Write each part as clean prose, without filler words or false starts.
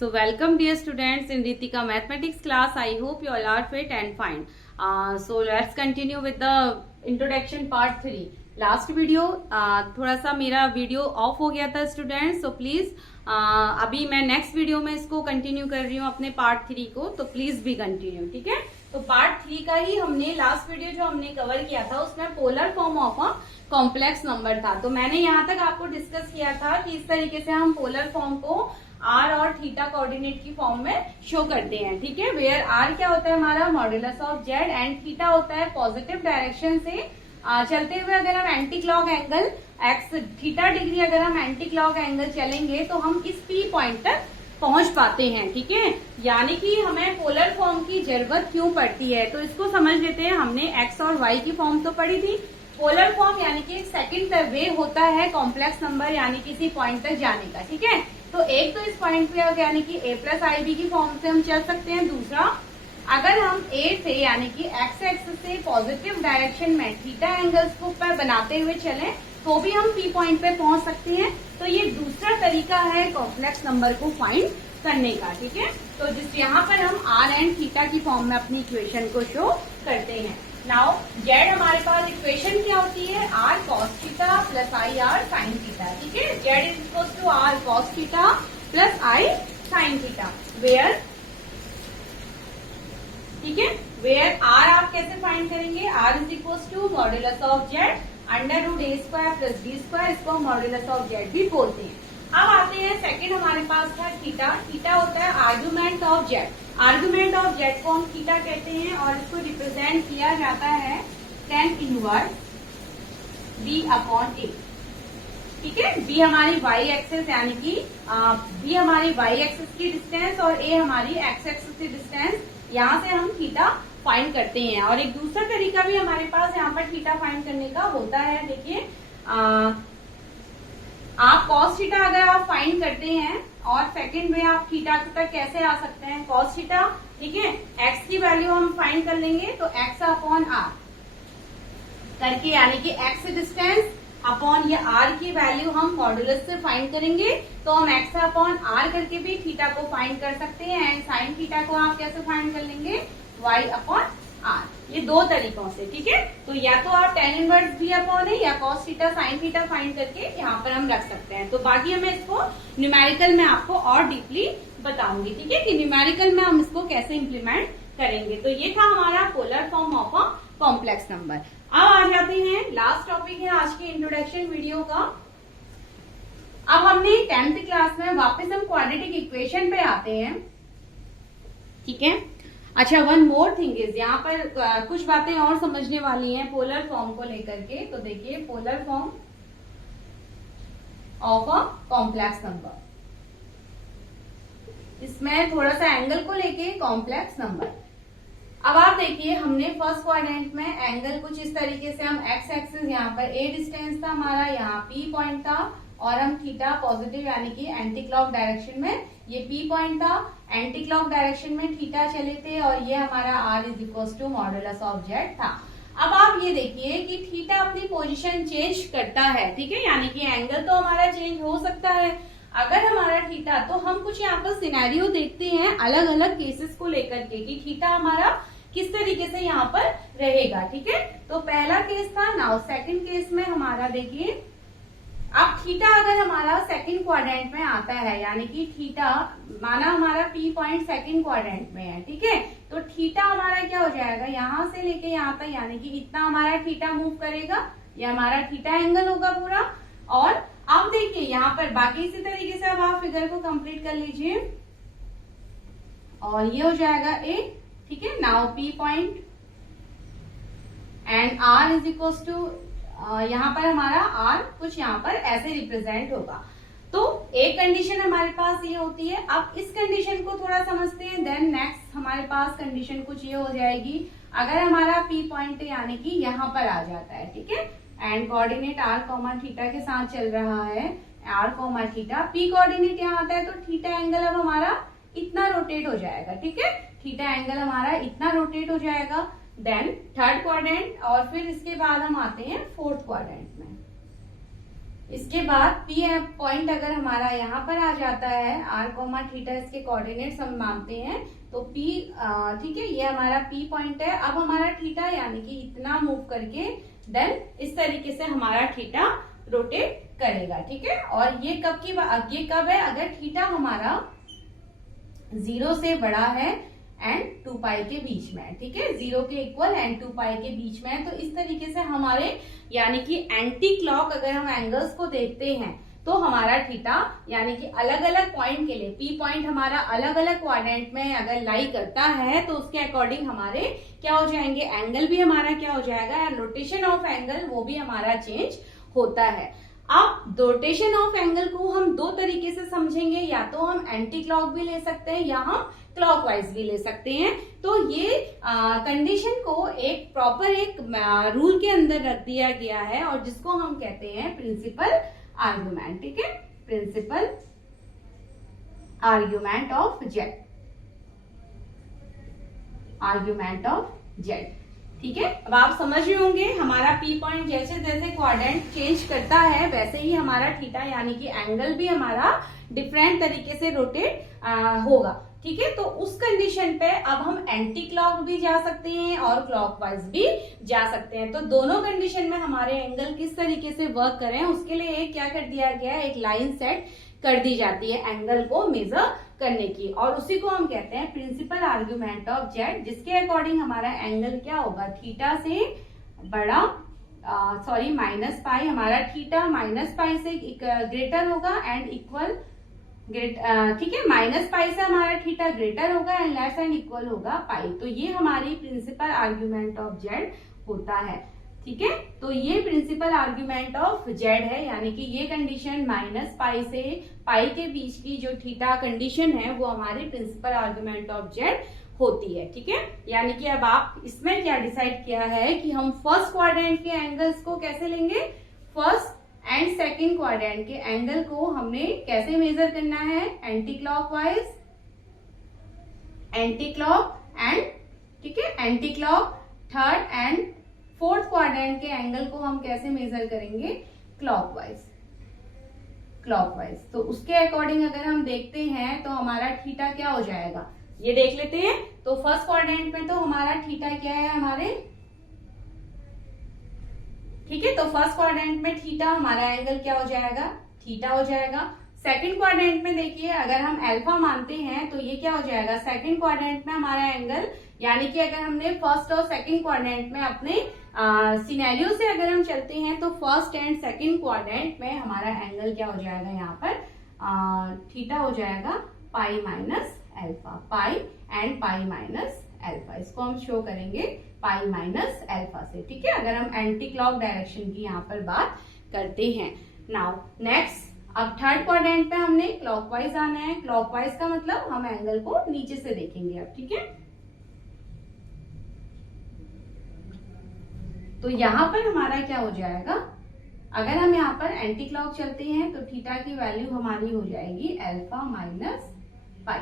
So welcome dear students in Ritika mathematics class. I hope you all are fit and fine. So let's continue with the introduction part 3. Last video थोड़ा सा मेरा video of हो गया था students, so please अभी मैं next video में इसको कंटिन्यू कर रही हूँ अपने पार्ट 3 को, तो प्लीज भी कंटिन्यू, ठीक है। तो पार्ट 3 का ही हमने लास्ट वीडियो जो हमने कवर किया था उसमें polar form of a complex number था। तो मैंने यहाँ तक आपको डिस्कस किया था कि इस तरीके से हम पोलर फॉर्म को आर और थीटा कोऑर्डिनेट की फॉर्म में शो करते हैं, ठीक है। वेयर आर क्या होता है हमारा modulus of Z and theta होता है पॉजिटिव डायरेक्शन से चलते हुए अगर हम anti clock angle x theta degree अगर हम एंटी क्लॉक एंगल चलेंगे तो हम इस पी पॉइंट तक पहुंच पाते हैं, ठीक है। यानी कि हमें पोलर फॉर्म की जरूरत क्यों पड़ती है, तो इसको समझ लेते हैं। हमने एक्स और वाई की फॉर्म तो पढ़ी थी। पोलर फॉर्म यानी कि एक सेकंड वे होता है कॉम्प्लेक्स नंबर यानी किसी पॉइंट तक जाने का, ठीक है। तो एक तो इस पॉइंट पे यानी कि a प्लस आई बी की फॉर्म से हम चल सकते हैं। दूसरा, अगर हम a से यानी कि एक्स एक्सिस से पॉजिटिव डायरेक्शन में थीटा एंगल्स को पर बनाते हुए चलें तो भी हम p पॉइंट पे पहुंच सकते हैं। तो ये दूसरा तरीका है कॉम्प्लेक्स नंबर को फाइंड करने का, ठीक है। तो जिस यहाँ पर हम r एंड थीटा की फॉर्म में अपनी इक्वेशन को शो करते हैं। नाउ जेड हमारे पास इक्वेशन क्या होती है, R cos theta plus I R sine theta, ठीक है। Z is equal to R cos theta plus I sine theta. Where, ठीक है, वेयर आर आप कैसे फाइंड करेंगे, R is equal to modulus of Z under root A square plus B square, इसको modulus of Z भी बोलते हैं। अब आते हैं सेकंड हमारे पास था थीटा। थीटा होता है argument of Z. Argument of Z को हम थीटा कहते हैं और इसको रिप्रेजेंट किया जाता है tan इनवर्स b अपॉन ए, ठीक है। b हमारी y एक्सिस यानी कि b हमारी y एक्सिस की डिस्टेंस और a हमारी x एक्सिस की डिस्टेंस, यहाँ से हम थीटा फाइंड करते हैं। और एक दूसरा तरीका भी हमारे पास यहाँ पर थीटा फाइंड करने का होता है। देखिए आप कॉस थीटा अगर आप फाइंड करते हैं और सेकंड में आप थीटा तक कैसे आ सकते हैं, कॉस थीटा, ठीक है, एक्स की वैल्यू हम फाइंड कर लेंगे तो एक्स अपॉन आर करके यानी कि एक्स डिस्टेंस अपॉन ये आर की वैल्यू हम मॉड्यूलस से फाइंड करेंगे तो हम एक्स अपॉन आर करके भी थीटा को फाइंड कर सकते हैं। एंड साइन थीटा को आप कैसे फाइंड कर लेंगे, वाई अपॉन आर। ये दो तरीकों से, ठीक है। तो या तो आप tan इनवर्स भी अपॉन है या cos theta sine theta find करके यहाँ पर हम रख सकते हैं। तो बाकी हमें इसको न्यूमेरिकल में आपको और डीपली बताऊंगी, ठीक है, कि न्यूमेरिकल में हम इसको कैसे इम्प्लीमेंट करेंगे। तो ये था हमारा polar form of a complex number. अब आ जाते हैं लास्ट टॉपिक है आज की इंट्रोडक्शन वीडियो का। अब हमने 10th क्लास में वापस हम क्वाड्रेटिक इक्वेशन पे आते हैं, ठीक है। अच्छा, वन मोर थिंग इज, यहाँ पर कुछ बातें और समझने वाली हैं पोलर फॉर्म को लेकर के। तो देखिए polar form of a complex number, इसमें थोड़ा सा एंगल को लेके कॉम्प्लेक्स नंबर। अब आप देखिए हमने फर्स्ट क्वाड्रेंट में एंगल कुछ इस तरीके से, हम एक्स एक्सिस यहाँ पर ए डिस्टेंस था हमारा, यहाँ पी पॉइंट था और हम थीटा पॉजिटिव यानी कि एंटी क्लॉक डायरेक्शन में ये पी पॉइंट था, एंटी क्लॉक डायरेक्शन में थीटा चले थे और ये हमारा R is equal to modulus of Z था। अब आप ये देखिए कि थीटा अपनी पोजीशन चेंज करता है, ठीक है, यानी कि एंगल तो हमारा चेंज हो सकता है अगर हमारा थीटा, तो हम कुछ यहाँ पर सिनेरियो देखते हैं अलग अलग केसेस को लेकर के कि थीटा हमारा किस तरीके से यहाँ पर रहेगा, ठीक है। तो पहला केस था। नाउ सेकंड केस में हमारा देखिए, अब थीटा अगर हमारा सेकंड क्वाड्रेंट में आता है यानी कि थीटा माना हमारा पी पॉइंट सेकंड क्वाड्रेंट में है, ठीक है, तो थीटा हमारा क्या हो जाएगा, यहाँ से लेके यहाँ तक यानी कि इतना हमारा थीटा मूव करेगा, ये हमारा थीटा एंगल होगा पूरा। और अब देखिए यहाँ पर बाकी इसी तरीके से अब आप फिगर को कंप्लीट कर लीजिए और ये हो जाएगा ए, ठीक है। Now P point and R is equal to, यहाँ पर हमारा आर कुछ यहाँ पर ऐसे रिप्रेजेंट होगा। तो एक कंडीशन हमारे पास ये होती है। अब इस कंडीशन को थोड़ा समझते हैं, देन नेक्स्ट हमारे पास कंडीशन कुछ ये हो जाएगी अगर हमारा पी पॉइंट यानी कि यहाँ पर आ जाता है, ठीक है, and coordinate R comma theta के साथ चल रहा है, R comma theta, P coordinate यहाँ आता है तो थीटा एंगल अब हमारा इतना रोटेट हो जाएगा, ठीक है, थीटा एंगल हमारा इतना रोटेट हो जाएगा। देन थर्ड क्वाड्रेंट और फिर इसके बाद हम आते हैं फोर्थ क्वाड्रेंट में। इसके बाद पी पॉइंट अगर हमारा यहाँ पर आ जाता है, आर कॉमा थीटा इसके कोऑर्डिनेट्स हम मानते हैं, तो पी ठीक है, ये हमारा पी पॉइंट है। अब हमारा थीटा यानी कि इतना मूव करके देन इस तरीके से हमारा थीटा रोटेट करेगा, ठीक है। और ये कब है, अगर थीटा हमारा 0 से बड़ा है एंड 2 पाई के बीच में है, ठीक है, 0 के इक्वल एंड 2 पाई के बीच में है। तो इस तरीके से हमारे यानी कि एंटी क्लॉक अगर हम एंगल्स को देखते हैं तो हमारा थीटा यानी कि अलग अलग पॉइंट के लिए पी पॉइंट हमारा अलग अलग क्वाड्रेंट में अगर लाई करता है तो उसके अकॉर्डिंग हमारे क्या हो जाएंगे, एंगल भी हमारा क्या हो जाएगा, एंड रोटेशन ऑफ एंगल वो भी हमारा चेंज होता है। अब रोटेशन ऑफ एंगल को हम दो तरीके से समझेंगे, या तो हम एंटी क्लॉक भी ले सकते हैं या हम क्लॉकवाइज भी ले सकते हैं। तो ये कंडीशन को एक प्रॉपर एक रूल के अंदर रख दिया गया है और जिसको हम कहते हैं प्रिंसिपल आर्ग्यूमेंट, ठीक है, principal argument of Z, argument of Z, ठीक है। अब आप समझ रहे होंगे हमारा पी पॉइंट जैसे जैसे क्वाड्रेंट चेंज करता है वैसे ही हमारा थीटा यानी कि एंगल भी हमारा डिफरेंट तरीके से रोटेट होगा, ठीक है। तो उस कंडीशन पे अब हम एंटी क्लॉक भी जा सकते हैं और क्लॉकवाइज भी जा सकते हैं। तो दोनों कंडीशन में हमारे एंगल किस तरीके से वर्क करें उसके लिए एक क्या कर दिया गया है, एक लाइन सेट कर दी जाती है एंगल को मेजर करने की, और उसी को हम कहते हैं प्रिंसिपल आर्ग्यूमेंट ऑफ जेड, जिसके अकॉर्डिंग हमारा एंगल क्या होगा, थीटा से बड़ा सॉरी माइनस पाई, हमारा थीटा माइनस पाई से ग्रेटर होगा एंड इक्वल ठीक है, माइनस पाई से हमारा थीटा ग्रेटर होगा एंड लेस एंड इक्वल होगा पाई। तो ये हमारी प्रिंसिपल आर्ग्यूमेंट ऑफ जेड होता है, ठीक है। तो ये प्रिंसिपल आर्ग्यूमेंट ऑफ जेड है, यानी कि ये कंडीशन माइनस पाई से पाई के बीच की जो थीटा कंडीशन है वो हमारी प्रिंसिपल आर्ग्यूमेंट ऑफ जेड होती है, ठीक है। यानी कि अब आप इसमें क्या डिसाइड किया है कि हम फर्स्ट क्वाड्रेंट के एंगल्स को कैसे लेंगे, फर्स्ट एंड सेकंड क्वाड्रेंट के एंगल को हमने कैसे मेजर करना है, anti clockwise, anti clock and, ठीक है, anti clock. Third and fourth quadrant के एंगल को हम कैसे मेजर करेंगे, क्लॉकवाइज, क्लॉकवाइज। तो उसके अकॉर्डिंग अगर हम देखते हैं तो हमारा थीटा क्या हो जाएगा, ये देख लेते हैं। तो फर्स्ट क्वाड्रेंट में तो हमारा थीटा क्या है हमारे, ठीक है, तो फर्स्ट क्वाड्रेंट में थीटा हमारा एंगल क्या हो जाएगा, थीटा हो जाएगा। सेकंड क्वाड्रेंट में देखिए अगर हम अल्फा मानते हैं तो ये क्या हो जाएगा, सेकंड क्वाड्रेंट में हमारा एंगल, यानी कि अगर हमने फर्स्ट और सेकंड क्वाड्रेंट में अपने सिनेरियो से अगर हम चलते हैं तो फर्स्ट एंड सेकंड क्वाड्रेंट में हमारा एंगल क्या हो जाएगा, यहाँ पर थीटा हो जाएगा pi minus alpha, pi and pi minus alpha, इसको हम शो करेंगे पाई माइनस अल्फा से, ठीक है, अगर हम एंटी क्लॉक डायरेक्शन की यहाँ पर बात करते हैं। नाउ नेक्स्ट, अब थर्ड क्वाड्रेंट पे हमने क्लॉकवाइज आना है, क्लॉकवाइज का मतलब हम एंगल को नीचे से देखेंगे अब, ठीक है। तो यहाँ पर हमारा क्या हो जाएगा, अगर हम यहाँ पर एंटी क्लॉक चलते हैं तो थीटा की वैल्यू हमारी हो जाएगी अल्फा माइनस पाई,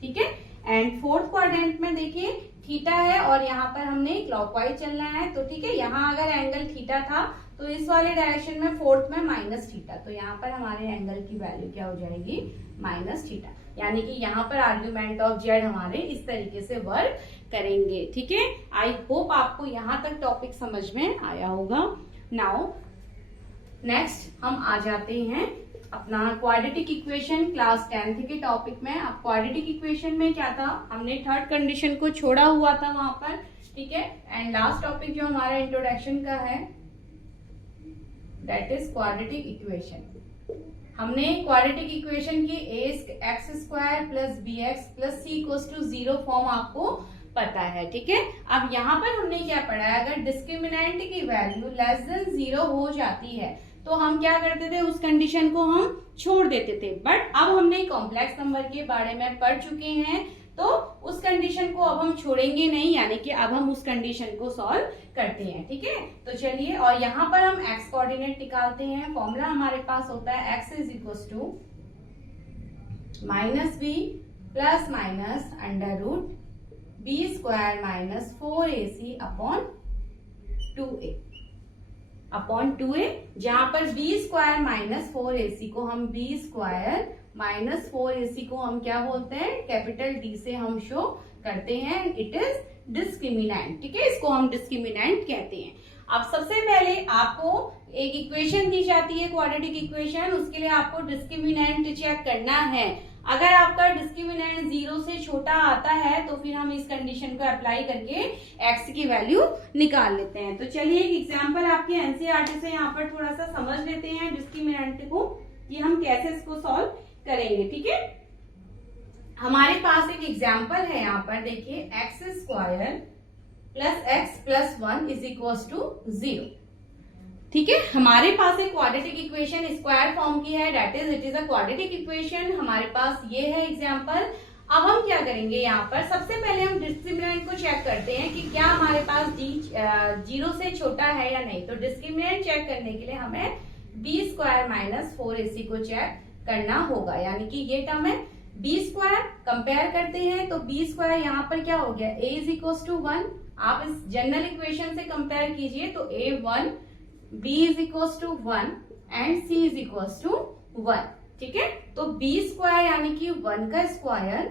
ठीक है। एंड फोर्थ क्वाड्रेंट में देखिए थीटा है और यहाँ पर हमने क्लॉकवाइज चलना है, तो ठीक है, यहाँ अगर एंगल थीटा था तो इस वाले डायरेक्शन में फोर्थ में माइनस थीटा, तो यहाँ पर हमारे एंगल की वैल्यू क्या हो जाएगी, माइनस थीटा, यानी कि यहाँ पर आर्ग्यूमेंट ऑफ जेड हमारे इस तरीके से वर्क करेंगे, ठीक है। आई होप आपको यहाँ तक टॉपिक समझ में आया होगा। नाउ नेक्स्ट हम आ जाते हैं अपना क्वाड्रेटिक इक्वेशन क्लास 10th के टॉपिक में। अब क्वाड्रेटिक इक्वेशन में क्या था, हमने थर्ड कंडीशन को छोड़ा हुआ था वहां पर, ठीक है। एंड लास्ट टॉपिक जो हमारा इंट्रोडक्शन का है दैट इज क्वाड्रेटिक इक्वेशन। हमने क्वाड्रेटिक इक्वेशन की X square plus B X plus C equals to 0 form आपको पता है, ठीक है। अब यहाँ पर हमने क्या पढ़ा है, अगर डिस्क्रिमिनेंट की वैल्यू लेस देन 0 हो जाती है तो हम क्या करते थे, उस कंडीशन को हम छोड़ देते थे। बट अब हमने कॉम्प्लेक्स नंबर के बारे में पढ़ चुके हैं तो उस कंडीशन को अब हम छोड़ेंगे नहीं, यानी कि अब हम उस कंडीशन को सॉल्व करते हैं, ठीक है। तो चलिए, और यहाँ पर हम एक्स कोऑर्डिनेट निकालते हैं। फॉर्मूला हमारे पास होता है X is equal to minus B plus minus under root B square minus 4ac upon 2a, upon 2a, जहां पर b स्क्वायर माइनस 4ac को हम b स्क्वायर माइनस 4ac को हम क्या बोलते हैं, कैपिटल D से हम शो करते हैं, इट इज डिस्क्रिमिनेंट। ठीक है, इसको हम डिस्क्रिमिनेंट कहते हैं। अब सबसे पहले आपको एक इक्वेशन दी जाती है, क्वाड्रेटिक इक्वेशन, उसके लिए आपको डिस्क्रिमिनेंट चेक करना है। अगर आपका डिस्क्रिमिनेंट 0 से छोटा आता है तो फिर हम इस कंडीशन को अप्लाई करके x की वैल्यू निकाल लेते हैं। तो चलिए एक एग्जांपल आपके एनसीईआरटी से यहाँ पर थोड़ा सा समझ लेते हैं डिस्क्रिमिनेंट को, कि हम कैसे इसको सॉल्व करेंगे। ठीक है, हमारे पास एक एग्जांपल है यहाँ पर, देखिए X square plus X plus 1 is equal to 0। ठीक है, हमारे पास एक क्वाड्रेटिक इक्वेशन स्क्वायर फॉर्म की है, that is it is a quadratic equation. हमारे पास ये है एग्जांपल। अब हम क्या करेंगे, यहाँ पर सबसे पहले हम डिस्क्रिमिनेंट को चेक करते हैं कि क्या हमारे पास d 0 से छोटा है या नहीं। तो डिस्क्रिमिनेंट चेक करने के लिए हमें b स्क्वायर माइनस 4ac को चेक करना होगा, यानी कि ये टर्म है b स्क्वायर, कंपेयर करते हैं तो b स्क्वायर यहाँ पर क्या हो गया, a इज इक्वल टू 1। आप इस जनरल इक्वेशन से कंपेयर कीजिए तो a 1, b is equal to 1 and c is equal to 1। ठीक है, तो b स्क्वायर यानी कि 1 का square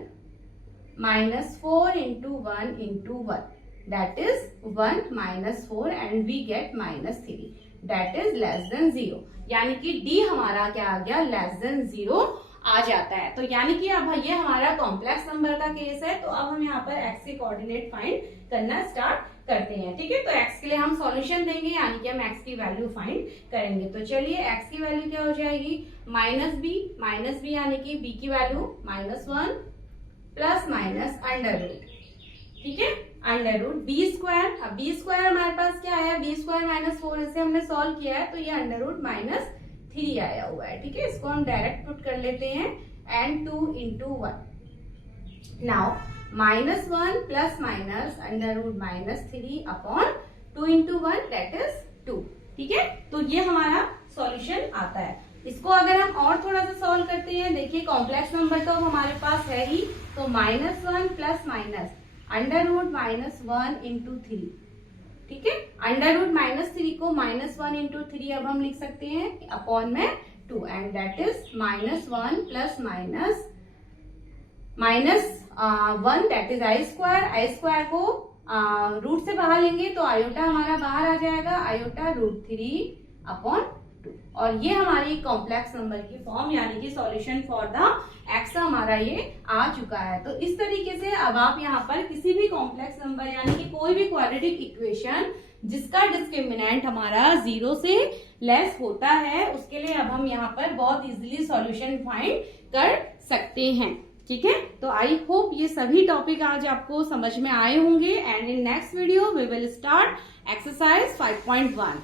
minus 4 into 1 into 1, that is 1 minus 4 and we get minus 3, that is less than 0। यानी कि d हमारा क्या आ गया, लेस देन 0 आ जाता है। तो यानी कि अब ये हमारा कॉम्प्लेक्स नंबर का केस है। तो अब हम यहाँ पर x के कोऑर्डिनेट फाइंड करना स्टार्ट करते हैं। ठीक है, तो x के लिए हम सॉल्यूशन देंगे, यानी कि हम x की वैल्यू फाइंड करेंगे। तो चलिए x की वैल्यू क्या हो जाएगी, माइनस बी यानी कि b की value -1 plus minus under root. ठीक है, अंडर रूट बी स्क्वायर। अब बी स्क्वायर हमारे पास क्या है, बी स्क्वायर माइनस 4, इसे हमने सॉल्व किया है तो ये अंडर रूट -3 आया हुआ है। ठीक है, इसको हम डायरेक्ट पुट कर लेते हैं, and 2 into 1। Now -1 plus minus under root -3 upon 2 into 1 that is 2। ठीक है, तो ये हमारा सॉल्यूशन आता है। इसको अगर हम और थोड़ा सा सॉल्व करते हैं, देखिए कॉम्प्लेक्स नंबर तो हमारे पास है ही, तो -1 plus minus under root -1 into 3। ठीक है, अंडर रूट -3 को -1 इंटू 3 अब हम लिख सकते हैं अपॉन में 2, and that is -1 plus -1 that is I square. I square को रूट से बाहर लेंगे तो आयोटा हमारा बाहर आ जाएगा, आयोटा √3 अपॉन 2। और ये हमारी कॉम्प्लेक्स नंबर की फॉर्म, यानी कि सॉल्यूशन फॉर द एक्स हमारा ये आ चुका है। तो इस तरीके से अब आप यहाँ पर किसी भी कॉम्प्लेक्स नंबर यानी कि कोई भी क्वाड्रेटिक इक्वेशन जिसका डिस्क्रिमिनेंट हमारा 0 से लेस होता है, उसके लिए अब हम यहाँ पर बहुत इजीली सॉल्यूशन फाइंड कर सकते हैं। ठीक है, तो आई होप ये सभी टॉपिक आज आपको समझ में आए होंगे, and in next video we will start exercise 5.1।